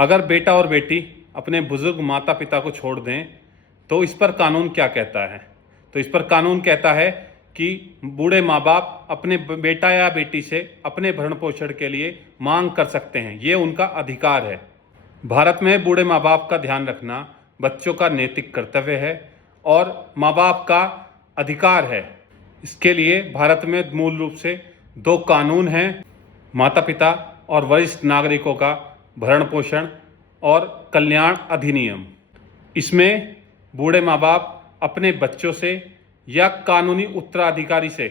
अगर बेटा और बेटी अपने बुजुर्ग माता पिता को छोड़ दें तो इस पर कानून क्या कहता है? तो इस पर कानून कहता है कि बूढ़े माँ बाप अपने बेटा या बेटी से अपने भरण पोषण के लिए मांग कर सकते हैं। ये उनका अधिकार है। भारत में बूढ़े माँ बाप का ध्यान रखना बच्चों का नैतिक कर्तव्य है और माँ बाप का अधिकार है। इसके लिए भारत में मूल रूप से दो कानून हैं: माता पिता और वरिष्ठ नागरिकों का भरण पोषण और कल्याण अधिनियम। इसमें बूढ़े माँ बाप अपने बच्चों से या कानूनी उत्तराधिकारी से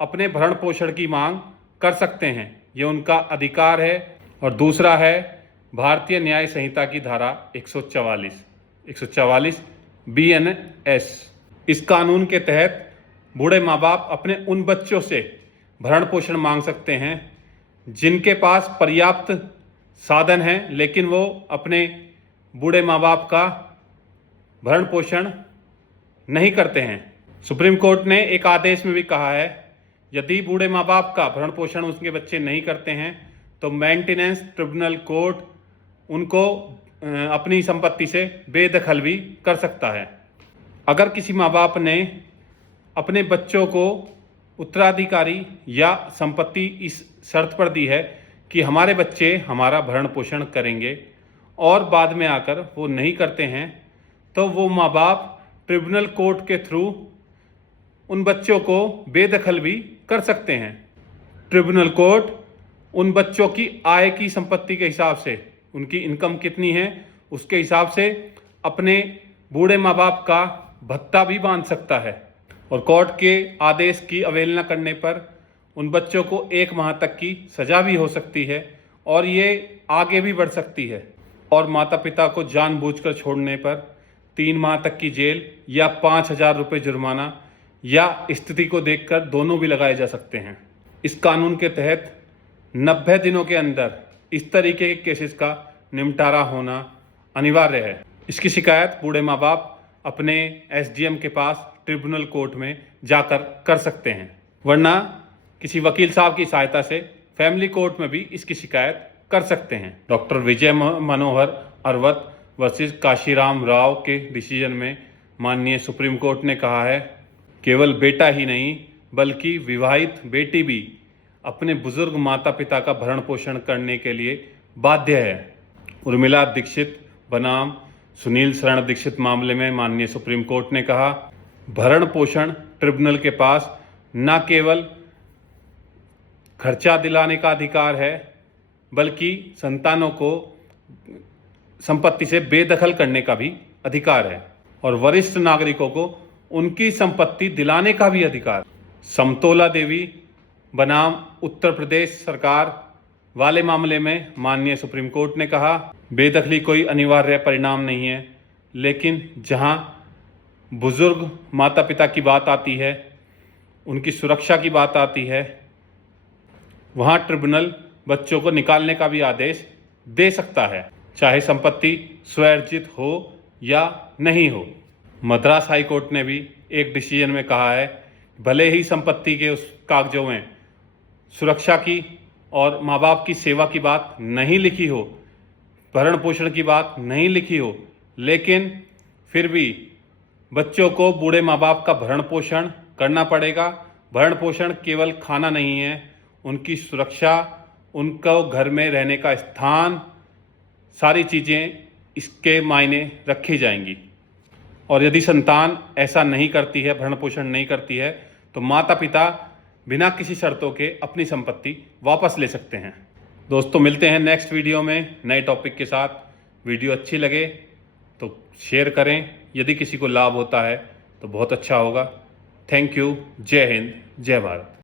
अपने भरण पोषण की मांग कर सकते हैं, ये उनका अधिकार है। और दूसरा है भारतीय न्याय संहिता की धारा 144 BNS। इस कानून के तहत बूढ़े माँ बाप अपने उन बच्चों से भरण पोषण मांग सकते हैं जिनके पास पर्याप्त साधन हैं, लेकिन वो अपने बूढ़े माँ बाप का भरण पोषण नहीं करते हैं। सुप्रीम कोर्ट ने एक आदेश में भी कहा है, यदि बूढ़े माँ बाप का भरण पोषण उसके बच्चे नहीं करते हैं तो मेंटेनेंस ट्रिब्यूनल कोर्ट उनको अपनी संपत्ति से बेदखल भी कर सकता है। अगर किसी माँ बाप ने अपने बच्चों को उत्तराधिकारी या संपत्ति इस शर्त पर दी है कि हमारे बच्चे हमारा भरण पोषण करेंगे और बाद में आकर वो नहीं करते हैं, तो वो माँ बाप ट्रिब्यूनल कोर्ट के थ्रू उन बच्चों को बेदखल भी कर सकते हैं। ट्रिब्यूनल कोर्ट उन बच्चों की आय की संपत्ति के हिसाब से, उनकी इनकम कितनी है उसके हिसाब से अपने बूढ़े माँ बाप का भत्ता भी बांध सकता है। और कोर्ट के आदेश की अवहेलना करने पर उन बच्चों को 1 माह तक की सजा भी हो सकती है और ये आगे भी बढ़ सकती है। और माता पिता को जानबूझकर छोड़ने पर 3 माह तक की जेल या 5,000 रुपये जुर्माना या स्थिति को देखकर दोनों भी लगाए जा सकते हैं। इस कानून के तहत 90 दिनों के अंदर इस तरीके के केसेस का निपटारा होना अनिवार्य है। इसकी शिकायत बूढ़े माँ बाप अपने SDM के पास ट्रिब्यूनल कोर्ट में जाकर कर सकते हैं, वरना किसी वकील साहब की सहायता से फैमिली कोर्ट में भी इसकी शिकायत कर सकते हैं। डॉक्टर विजय मनोहर अरवत वर्सेस काशीराम राव के डिसीजन में माननीय सुप्रीम कोर्ट ने कहा है, केवल बेटा ही नहीं बल्कि विवाहित बेटी भी अपने बुजुर्ग माता पिता का भरण पोषण करने के लिए बाध्य है। उर्मिला दीक्षित बनाम सुनील शरण दीक्षित मामले में माननीय सुप्रीम कोर्ट ने कहा, भरण पोषण ट्रिब्यूनल के पास न केवल खर्चा दिलाने का अधिकार है बल्कि संतानों को संपत्ति से बेदखल करने का भी अधिकार है और वरिष्ठ नागरिकों को उनकी संपत्ति दिलाने का भी अधिकार। समतोला देवी बनाम उत्तर प्रदेश सरकार वाले मामले में माननीय सुप्रीम कोर्ट ने कहा, बेदखली कोई अनिवार्य परिणाम नहीं है, लेकिन जहां बुजुर्ग माता पिता की बात आती है, उनकी सुरक्षा की बात आती है, वहां ट्रिब्यूनल बच्चों को निकालने का भी आदेश दे सकता है, चाहे संपत्ति स्वैर्जित हो या नहीं हो। मद्रास हाई कोर्ट ने भी एक डिसीजन में कहा है, भले ही संपत्ति के उस कागजों में सुरक्षा की और माँ बाप की सेवा की बात नहीं लिखी हो, भरण पोषण की बात नहीं लिखी हो, लेकिन फिर भी बच्चों को बूढ़े माँ बाप का भरण पोषण करना पड़ेगा। भरण पोषण केवल खाना नहीं है, उनकी सुरक्षा, उनको घर में रहने का स्थान, सारी चीज़ें इसके मायने रखी जाएंगी। और यदि संतान ऐसा नहीं करती है, भरण पोषण नहीं करती है, तो माता पिता बिना किसी शर्तों के अपनी संपत्ति वापस ले सकते हैं। दोस्तों, मिलते हैं नेक्स्ट वीडियो में नए टॉपिक के साथ। वीडियो अच्छी लगे तो शेयर करें, यदि किसी को लाभ होता है तो बहुत अच्छा होगा। Thank you. जय हिंद, जय भारत।